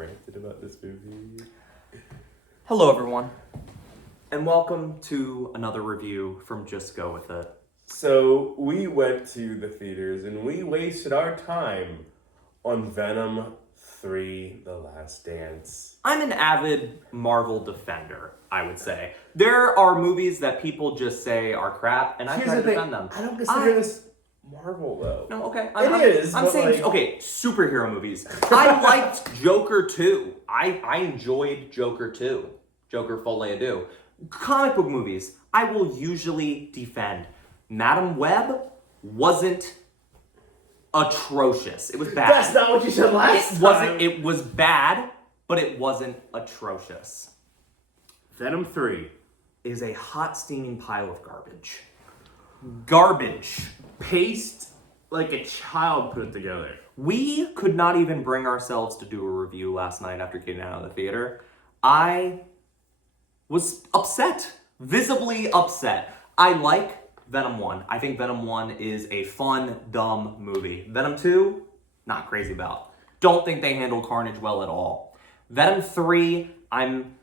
ranted about this movie. Hello, everyone, and welcome to another review from Just Go With It. So, we went to the theaters and we wasted our time on Venom 3: The Last Dance. I'm an avid Marvel defender, I would say. There are movies that people just say are crap, and I try to defend them. I don't consider this Marvel, though. No, okay. I'm saying, like... okay, superhero movies. I liked Joker 2. I enjoyed Joker 2. Joker Folie à Deux. Comic book movies, I will usually defend. Madam Web wasn't atrocious. It was bad. That's not what you said last time. It was bad, but it wasn't atrocious. Venom 3 is a hot steaming pile of garbage. Garbage. Paced like a child put it together. We could not even bring ourselves to do a review last night after getting out of the theater. I was upset. Visibly upset. I like Venom 1. I think Venom 1 is a fun, dumb movie. Venom 2, not crazy about. Don't think they handled Carnage well at all. Venom 3, I'm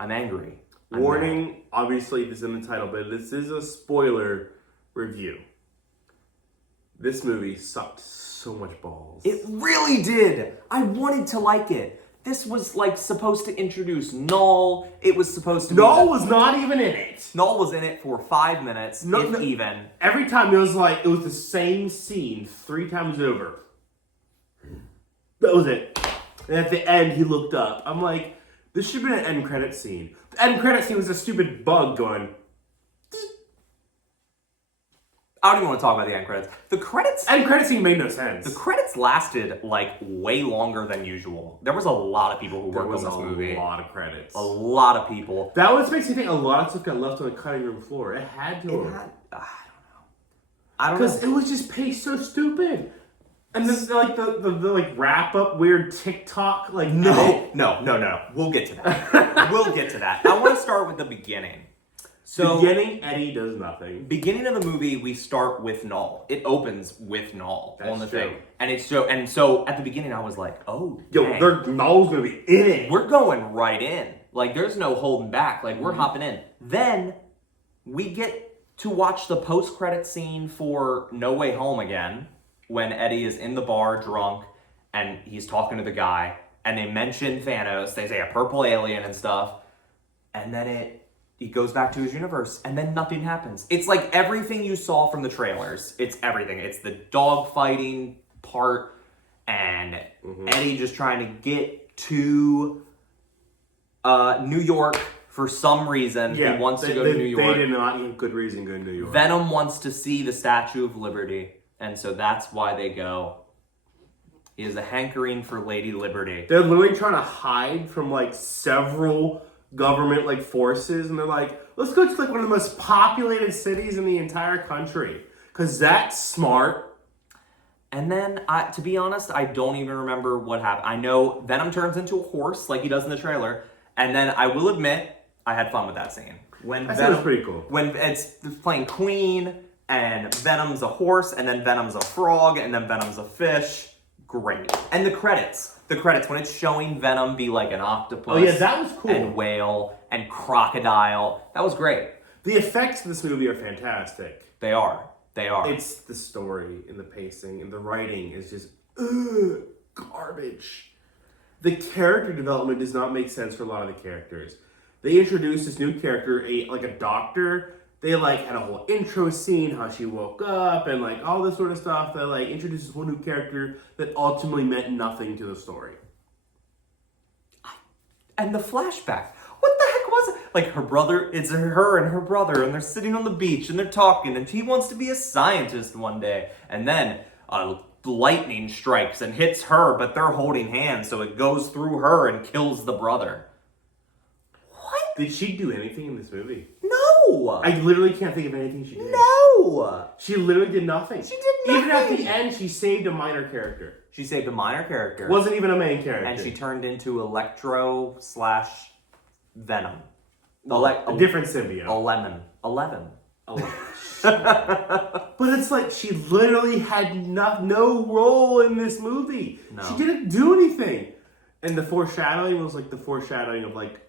angry. Warning, mad. obviously this is in the title, but this is a spoiler review. This movie sucked so much balls. It really did. I wanted to like it. This was like supposed to introduce Null. It was supposed to be... Null was not even in it. Null was in it for 5 minutes, if even. Every time it was the same scene 3 times over. That was it. And at the end, he looked up. I'm like, this should have been an end credit scene. The end credit scene was a stupid bug going... I don't even want to talk about the end credits. The credits... End credit scene made no sense. The credits lasted, way longer than usual. There was a lot of people who worked on this movie. There was a lot of credits. A lot of people. That was makes me think a lot of stuff got left on the cutting room floor. It had to. I don't know. Because it was just paced so stupid. And this the wrap up weird TikTok No. We'll get to that. We'll get to that. I want to start with the beginning. So, beginning, Eddie does nothing. Beginning of the movie, we start with Null. It opens with Null on the true. thing, and so at the beginning, I was like, "Oh, Null's gonna be in it. We're going right in. There's no holding back. We're hopping in." Then we get to watch the post-credit scene for No Way Home again, when Eddie is in the bar drunk and he's talking to the guy, and they mention Thanos. They say a purple alien and stuff, and then he goes back to his universe, and then nothing happens. It's like everything you saw from the trailers. It's everything. It's the dog fighting part, and Eddie just trying to get to New York for some reason. Yeah, he wants to go to New York. They did not have good reason go to New York. Venom wants to see the Statue of Liberty, and so that's why they go. He has a hankering for Lady Liberty. They're literally trying to hide from several government forces, and they're like, let's go to one of the most populated cities in the entire country because that's smart. And then to be honest, I don't even remember what happened. I know Venom turns into a horse like he does in the trailer, and then I will admit I had fun with that scene that was pretty cool when it's playing Queen and Venom's a horse, and then Venom's a frog, and then Venom's a fish. Great. And the credits when it's showing Venom be like an octopus. Oh yeah, that was cool. And whale and crocodile. That was great. The effects of this movie are fantastic. They are. It's the story and the pacing and the writing is just garbage. The character development does not make sense for a lot of the characters. They introduced this new character, a doctor. They had a whole intro scene, how she woke up, and all this sort of stuff that introduces a whole new character that ultimately meant nothing to the story. And the flashback. What the heck was it? Her brother, it's her and her brother, and they're sitting on the beach and they're talking, and he wants to be a scientist one day. And then lightning strikes and hits her, but they're holding hands, so it goes through her and kills the brother. What? Did she do anything in this movie? No! I literally can't think of anything she did. No! She literally did nothing. She did nothing! Even at the end, she saved a minor character. She saved a minor character. Wasn't even a main character. And she turned into Electro / Venom. A different symbiote. 11. But it's she literally had no role in this movie. No. She didn't do anything. And the foreshadowing was like the foreshadowing of like,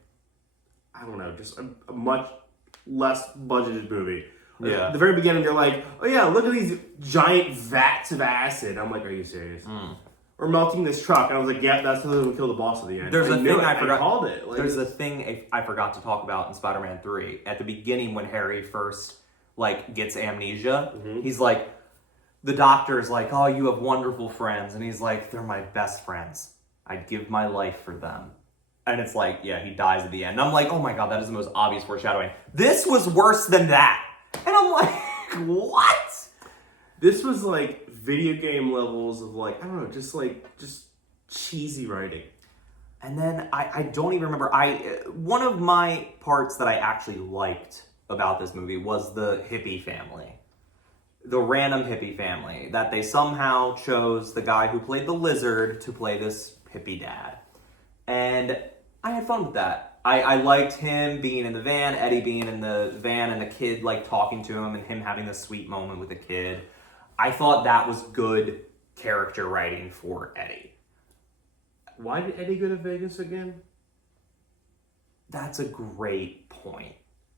I don't know, just a much less budgeted movie. Yeah. At the very beginning, they're like, oh yeah, look at these giant vats of acid. I'm like, are you serious? We're melting this truck. And I was like, yeah, that's how we kill the boss at the end. There's a thing I forgot. I called it. Like, there's a thing I forgot to talk about in Spider-Man 3. At the beginning, when Harry first like gets amnesia, he's like, the doctor's like, oh, you have wonderful friends. And he's like, they're my best friends. I'd give my life for them. And it's like, yeah, he dies at the end. And I'm like, oh my God, that is the most obvious foreshadowing. This was worse than that. And I'm like, what? This was like video game levels of like, I don't know, just cheesy writing. And then I don't even remember. One of my parts that I actually liked about this movie was the hippie family. The random hippie family. That they somehow chose the guy who played the lizard to play this hippie dad. And I had fun with that. I liked him being in the van, Eddie being in the van, and the kid like talking to him and him having this sweet moment with the kid. I thought that was good character writing for Eddie. Why did Eddie go to Vegas again? That's a great point.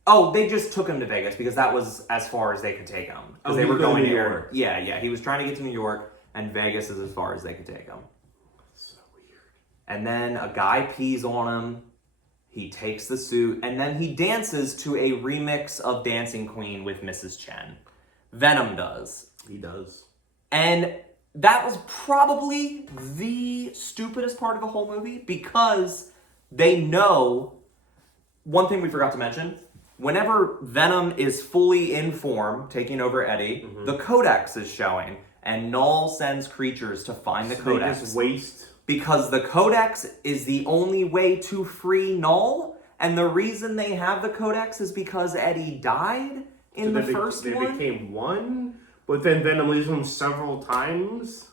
Oh, they just took him to Vegas because that was as far as they could take him. Because they were going to New York. Yeah. He was trying to get to New York, and Vegas is as far as they could take him. So weird. And then a guy pees on him. He takes the suit, and then he dances to a remix of Dancing Queen with Mrs. Chen. Venom does. He does. And that was probably the stupidest part of the whole movie because they know... One thing we forgot to mention, whenever Venom is fully in form, taking over Eddie, the Codex is showing, and Null sends creatures to find the Codex. They just waste... Because the Codex is the only way to free Null, and the reason they have the Codex is because Eddie died in the first one. They became one, but then Venom leaves him several times.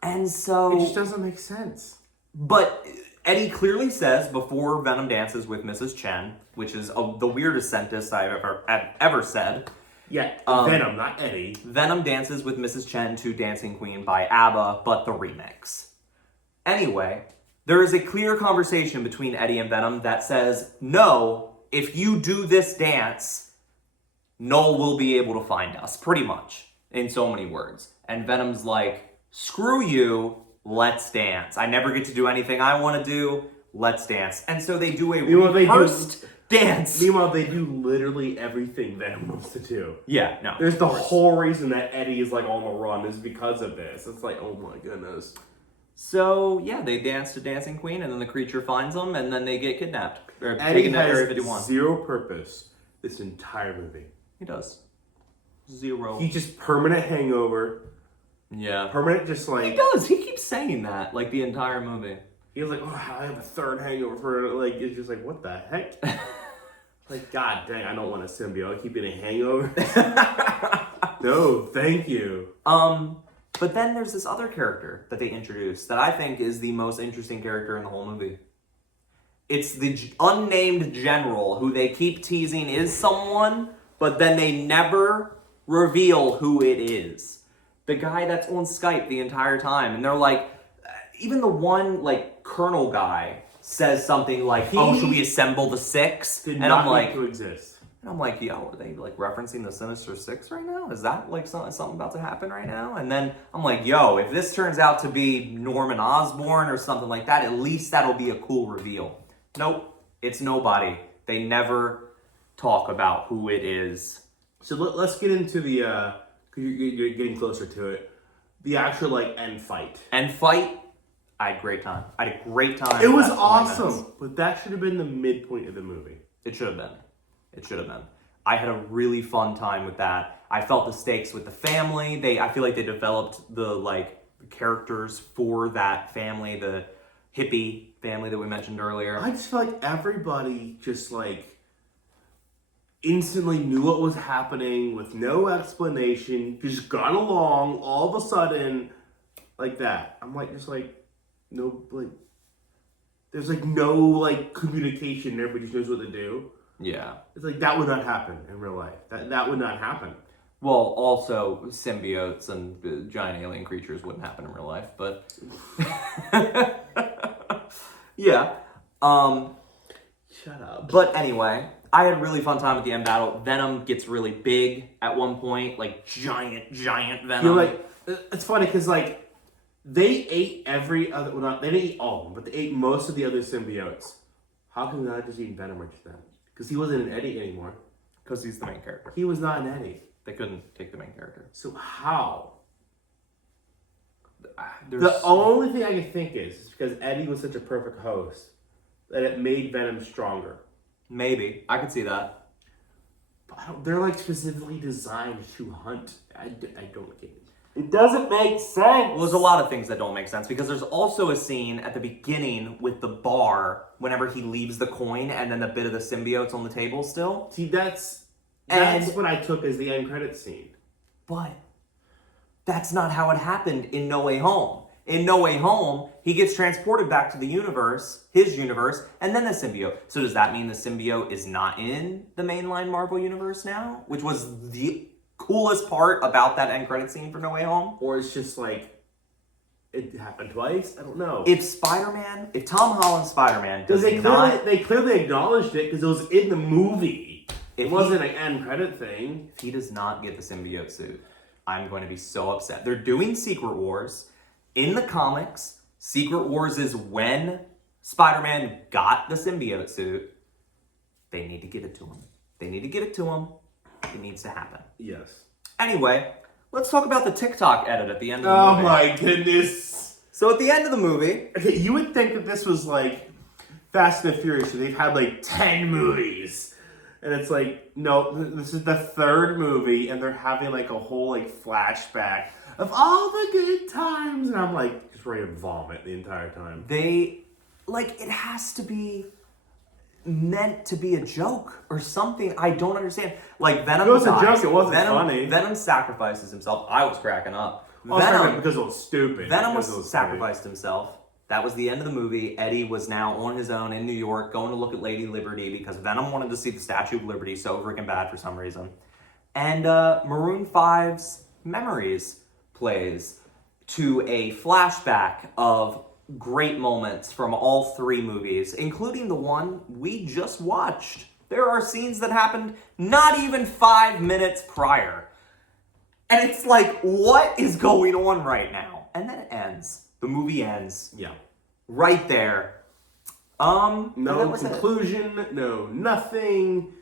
And so... It just doesn't make sense. But Eddie clearly says before Venom dances with Mrs. Chen, which is the weirdest sentence I've ever said. Yeah, Venom, not Eddie. Venom dances with Mrs. Chen to Dancing Queen by ABBA, but the remix. Anyway, there is a clear conversation between Eddie and Venom that says, no, if you do this dance, Null will be able to find us, pretty much, in so many words. And Venom's like, screw you, let's dance. I never get to do anything I want to do, let's dance. And so they do a rehearsed dance. Meanwhile, they do literally everything Venom wants to do. Yeah, no. There's the whole reason that Eddie is like on the run is because of this. It's like, oh my goodness. So, yeah, they dance to Dancing Queen, and then the creature finds them, and then they get kidnapped. Or Eddie taken to Area 51. has zero purpose this entire movie. He does. Zero. He just permanent hangover. Yeah. Permanent just like... He does. He keeps saying that, like, the entire movie. He was like, oh, I have a third hangover for... Like, it's just like, what the heck? Like, god dang, I don't want a symbiote. I keep getting a hangover. No, thank you. But then there's this other character that they introduced that I think is the most interesting character in the whole movie. It's the unnamed general who they keep teasing is someone, but then they never reveal who it is. The guy that's on Skype the entire time. And they're like, even the one, like, colonel guy says something like, oh, should we assemble the Six? And I'm like, to exist. And I'm like, yo, are they like referencing the Sinister Six right now? Is that like something about to happen right now? And then I'm like, yo, if this turns out to be Norman Osborn or something like that, at least that'll be a cool reveal. Nope, it's nobody. They never talk about who it is. So let's get into the, because you're getting closer to it, the actual like end fight. End fight, I had a great time. I had a great time. It was awesome, but that should have been the midpoint of the movie. It should have been. It should have been. I had a really fun time with that. I felt the stakes with the family. I feel like they developed the characters for that family, the hippie family that we mentioned earlier. I just feel like everybody just like instantly knew what was happening with no explanation, just got along all of a sudden like that. I'm like, just like, no, like, there's like no like communication. Everybody just knows what to do. Yeah. It's like, that would not happen in real life. That would not happen. Well, also, symbiotes and giant alien creatures wouldn't happen in real life, but... Yeah. Shut up. But anyway, I had a really fun time with the end battle. Venom gets really big at one point, like giant Venom. You're like, it's funny because like they ate every other. Well, not they didn't eat all of them, but they ate most of the other symbiotes. How come they're not just eating Venom right then? Because he wasn't an Eddie anymore. Because he's the main character. He was not an Eddie. They couldn't take the main character. So how? There's... The only thing I can think is because Eddie was such a perfect host that it made Venom stronger. Maybe. I could see that. But they're like specifically designed to hunt. I don't get it. It doesn't make sense. Well, there's a lot of things that don't make sense because there's also a scene at the beginning with the bar whenever he leaves the coin and then the bit of the symbiote's on the table still. See, that's And- what I took as the end credits scene. But that's not how it happened in No Way Home. In No Way Home, he gets transported back to the universe, his universe, and then the symbiote. So does that mean the symbiote is not in the mainline Marvel universe now? Which was the coolest part about that end credit scene for No Way Home? Or it's just like, it happened twice? I don't know. If Tom Holland's Spider-Man does not... They clearly acknowledged it because it was in the movie. It wasn't an end credit thing. If he does not get the symbiote suit, I'm going to be so upset. They're doing Secret Wars. In the comics, Secret Wars is when Spider-Man got the symbiote suit. They need to give it to him. They need to give it to him. It needs to happen. Yes. Anyway, let's talk about the TikTok edit at the end of the movie. Oh my goodness. So at the end of the movie... Okay, you would think that this was like Fast and the Furious, so they've had like 10 movies. And it's like, no, this is the third movie, and they're having like a whole like flashback of all the good times. And I'm like, just ready to vomit the entire time. It has to be meant to be a joke or something. I don't understand. Like, Venom It was dies. a joke, it wasn't funny. Venom sacrifices himself. I was cracking up. I was cracking because it was stupid. Venom because it was sacrificed himself. That was the end of the movie. Eddie was now on his own in New York, going to look at Lady Liberty because Venom wanted to see the Statue of Liberty so freaking bad for some reason. And Maroon 5's Memories plays to a flashback of great moments from all three movies, including the one we just watched. There are scenes that happened not even 5 minutes prior. And it's like, what is going on right now? And then it ends. The movie ends. Yeah. Right there. No conclusion, no nothing.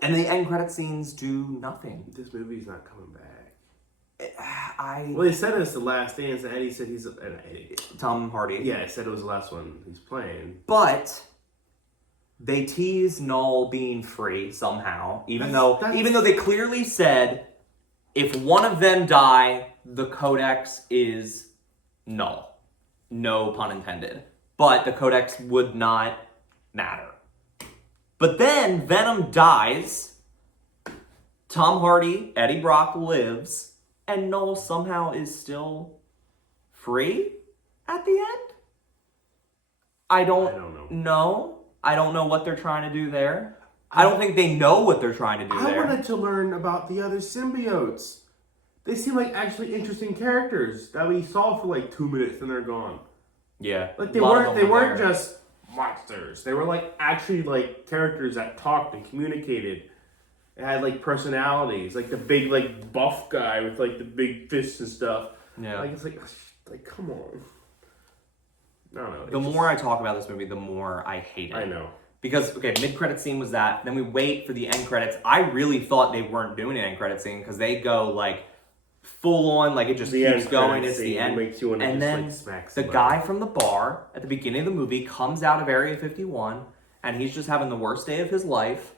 And the end credit scenes do nothing. This movie's not coming back. Well, Well, they said it's the last dance, and Eddie said he's... Eddie. Tom Hardy. Yeah, I said it was the last one he's playing. But they tease Null being free somehow, even though they clearly said if one of them die, the Codex is null. No pun intended. But the Codex would not matter. But then Venom dies, Tom Hardy, Eddie Brock lives, and Null somehow is still free at the end? I don't know. I don't know what they're trying to do there. I don't think they know what they're trying to do there. I wanted to learn about the other symbiotes. They seem like actually interesting characters that we saw for like 2 minutes and they're gone. Yeah. Like they weren't just monsters. They were like actually like characters that talked and communicated. It had like personalities, like the big like buff guy with like the big fists and stuff. Yeah. Like it's like come on. I don't know. The more I talk about this movie, the more I hate it. I know. Because, okay, mid-credit scene was that. Then we wait for the end credits. I really thought they weren't doing an end credit scene because they go, like, full on, like, it just keeps going. It's the end. And then the guy from the bar at the beginning of the movie comes out of Area 51, and he's just having the worst day of his life.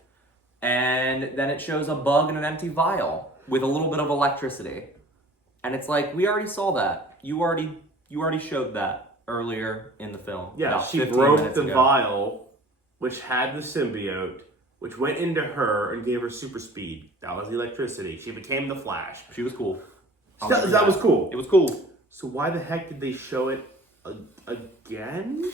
And then it shows a bug in an empty vial with a little bit of electricity. And it's like, we already saw that. You already showed that earlier in the film. Yeah, she broke the vial, which had the symbiote, which went into her and gave her super speed. That was the electricity. She became the Flash. She was cool. That was cool. It was cool. So why the heck did they show it again?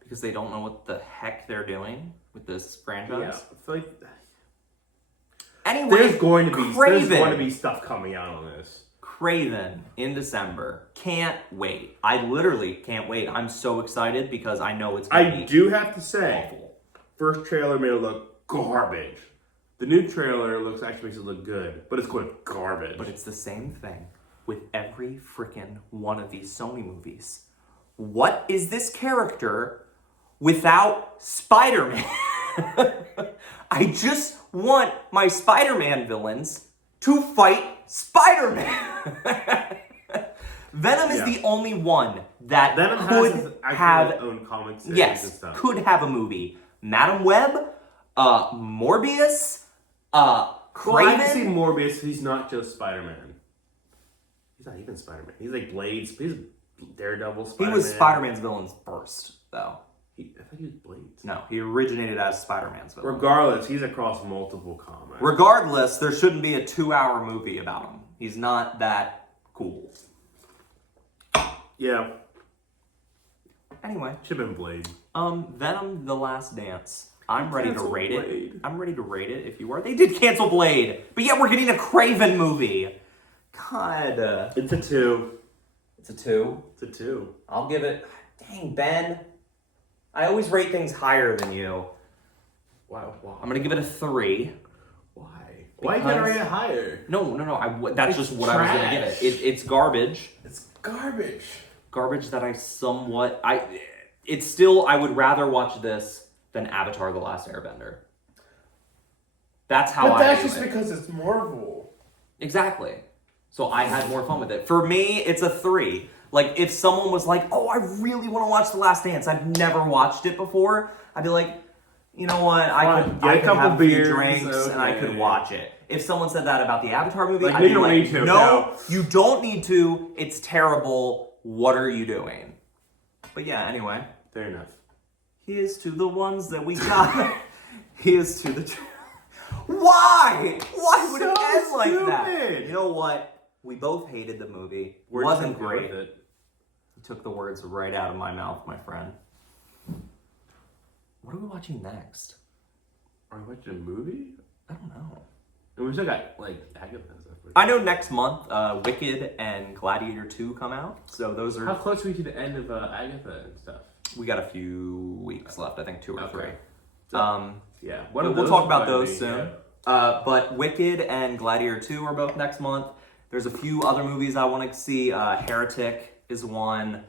Because they don't know what the heck they're doing with this franchise. Yeah, I feel like anyway, there's going to be stuff coming out on this. Craven in December. Can't wait. I literally can't wait. I'm so excited because I know it's going to be I do have to say, awful. first trailer made it look garbage. The new trailer makes it look good, but it's going garbage. But it's the same thing with every freaking one of these Sony movies. What is this character without Spider-Man? I just want my Spider-Man villains to fight Spider-Man. Venom is the only one that Venom could has have its own comic series and stuff. could have a movie. Madam Web, Morbius, Craven. Well, I can see Morbius. He's not just Spider-Man. He's not even Spider-Man. He's like Blade. He's Daredevil. Spider-Man. He was Spider-Man's villain first, though. I thought he was Blade. No, he originated as Spider-Man's villain. Regardless, he's across multiple comics. Regardless, there shouldn't be a 2-hour movie about him. He's not that cool. Yeah. Anyway. Should have been Blade. Venom: The Last Dance. I'm ready to rate it. Blade. I'm ready to rate it if you are. They did cancel Blade, but yet we're getting a Craven movie. God. It's a 2. It's a 2. It's a 2. I'll give it... Dang, Ben. I always rate things higher than you. Wow. I'm going to give it a 3. Why? Why can't I rate it higher? No. That's just what I was going to give it. It's garbage. It's garbage. Garbage that I somewhat... It's still... I would rather watch this than Avatar: The Last Airbender. That's how But I that's do just it. because it's Marvel. Exactly. So I had more fun with it. For me, it's a 3. Like, if someone was like, oh, I really want to watch The Last Dance. I've never watched it before. I'd be like, you know what? I could have a few drinks and I could watch it. If someone said that about the Avatar movie, I'd be like, no, you don't need to. It's terrible. What are you doing? But yeah, anyway. Fair enough. Here's to the ones that we got. Here's to the... Why? Why would it end like that? You know what? We both hated the movie. Wasn't great. You took the words right out of my mouth, my friend. What are we watching next? Are we watching a movie? I don't know. And we still got, like, Agatha and stuff. I know next month, Wicked and Gladiator 2 come out. So those are... How close are we to the end of Agatha and stuff? We got a few weeks left. I think 2 or 3. So, yeah. We'll talk about those soon. Yeah. But Wicked and Gladiator 2 are both next month. There's a few other movies I want to see. Heretic is one.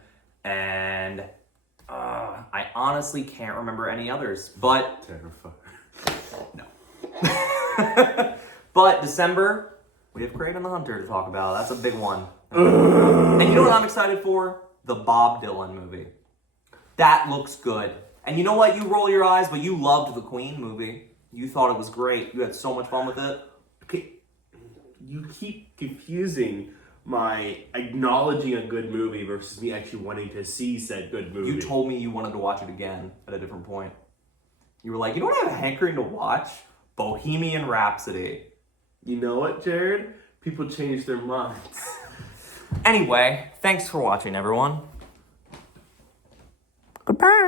And I honestly can't remember any others. But... Terrifying. No. But December, we have Craven the Hunter to talk about. That's a big one. And you know what I'm excited for? The Bob Dylan movie. That looks good. And you know what? You roll your eyes, but you loved the Queen movie. You thought it was great. You had so much fun with it. Okay. You keep confusing my acknowledging a good movie versus me actually wanting to see said good movie. You told me you wanted to watch it again at a different point. You were like, you know what I have a hankering to watch? Bohemian Rhapsody. You know what, Jared? People change their minds. Anyway, thanks for watching, everyone. Goodbye.